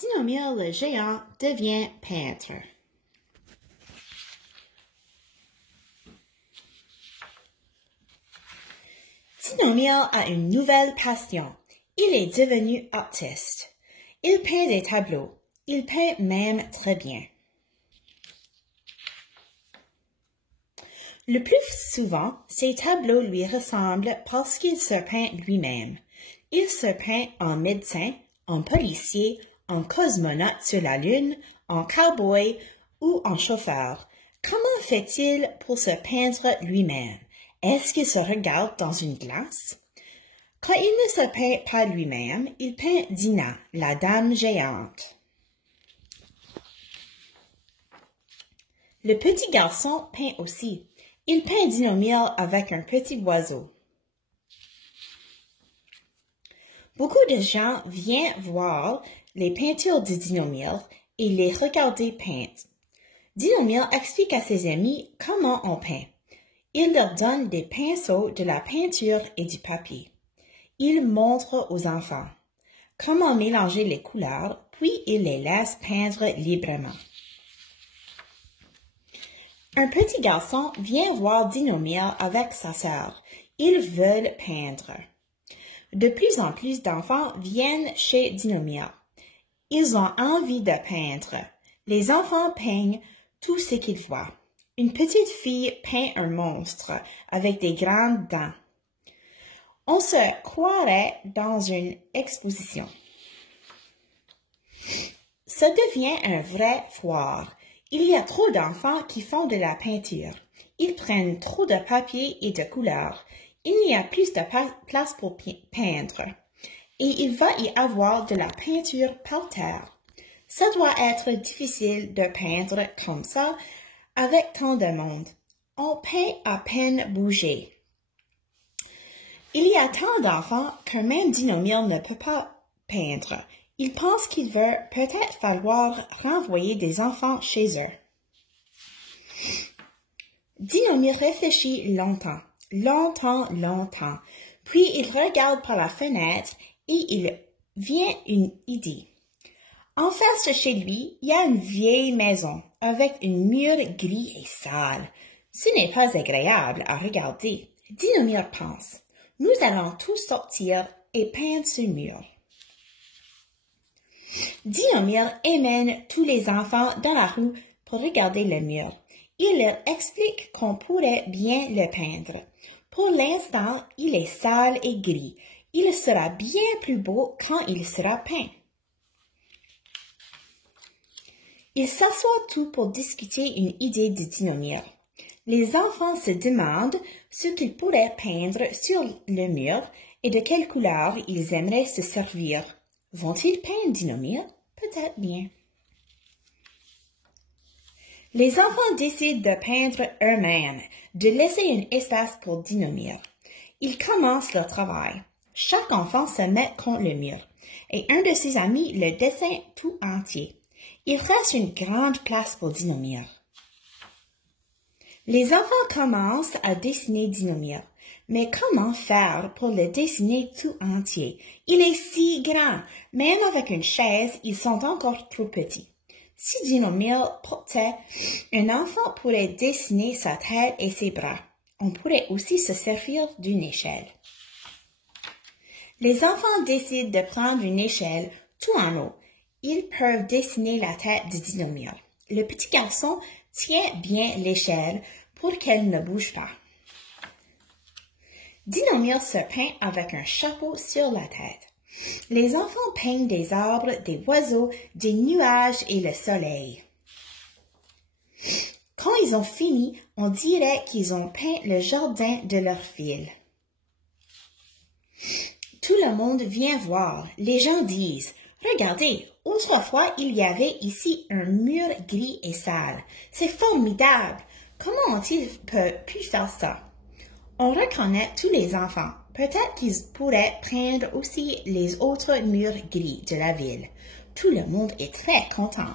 Dinomir le géant devient peintre. Dinomir a une nouvelle passion. Il est devenu artiste. Il peint des tableaux. Il peint même très bien. Le plus souvent, ces tableaux lui ressemblent parce qu'il se peint lui-même. Il se peint en médecin, en policier, en cosmonaute sur la Lune, en cow-boy ou en chauffeur. Comment fait-il pour se peindre lui-même? Est-ce qu'il se regarde dans une glace? Quand il ne se peint pas lui-même, il peint Dina, la dame géante. Le petit garçon peint aussi. Il peint Dinomir avec un petit oiseau. Beaucoup de gens viennent voir les peintures de Dinomir et les regarder peintes. Dinomir explique à ses amis comment on peint. Il leur donne des pinceaux, de la peinture et du papier. Il montre aux enfants comment mélanger les couleurs, puis il les laisse peindre librement. Un petit garçon vient voir Dinomir avec sa sœur. Ils veulent peindre. De plus en plus d'enfants viennent chez Dinomir. Ils ont envie de peindre. Les enfants peignent tout ce qu'ils voient. Une petite fille peint un monstre avec des grandes dents. On se croirait dans une exposition. Ça devient un vrai foire. Il y a trop d'enfants qui font de la peinture. Ils prennent trop de papier et de couleurs. Il n'y a plus de place pour peindre. Et il va y avoir de la peinture par terre. Ça doit être difficile de peindre comme ça avec tant de monde. On peint à peine bouger. Il y a tant d'enfants que même Dinomir ne peut pas peindre. Il pense qu'il va peut-être falloir renvoyer des enfants chez eux. Dinomir réfléchit longtemps, puis il regarde par la fenêtre et il vient une idée. En face de chez lui, il y a une vieille maison avec un mur gris et sale. Ce n'est pas agréable à regarder. Dinomir pense, nous allons tous sortir et peindre ce mur. Dinomir emmène tous les enfants dans la rue pour regarder le mur. Il leur explique qu'on pourrait bien le peindre. Pour l'instant, il est sale et gris. Il sera bien plus beau quand il sera peint. Ils s'assoient tous pour discuter une idée de Dinomir. Les enfants se demandent ce qu'ils pourraient peindre sur le mur et de quelle couleur ils aimeraient se servir. Vont-ils peindre Dinomir? Peut-être bien. Les enfants décident de peindre eux-mêmes, de laisser un espace pour Dinomir. Ils commencent leur travail. Chaque enfant se met contre le mur, et un de ses amis le dessine tout entier. Il reste une grande place pour Dinomir. Les enfants commencent à dessiner Dinomir. Mais comment faire pour le dessiner tout entier? Il est si grand. Même avec une chaise, ils sont encore trop petits. Si Dinomir portait, un enfant pourrait dessiner sa tête et ses bras. On pourrait aussi se servir d'une échelle. Les enfants décident de prendre une échelle tout en haut. Ils peuvent dessiner la tête de Dinomir. Le petit garçon tient bien l'échelle pour qu'elle ne bouge pas. Dinomir se peint avec un chapeau sur la tête. Les enfants peignent des arbres, des oiseaux, des nuages et le soleil. Quand ils ont fini, on dirait qu'ils ont peint le jardin de leur ville. Tout le monde vient voir. Les gens disent « Regardez, autrefois il y avait ici un mur gris et sale. C'est formidable! Comment ont-ils pu faire ça? » On reconnaît tous les enfants. Peut-être qu'ils pourraient peindre aussi les autres murs gris de la ville. Tout le monde est très content.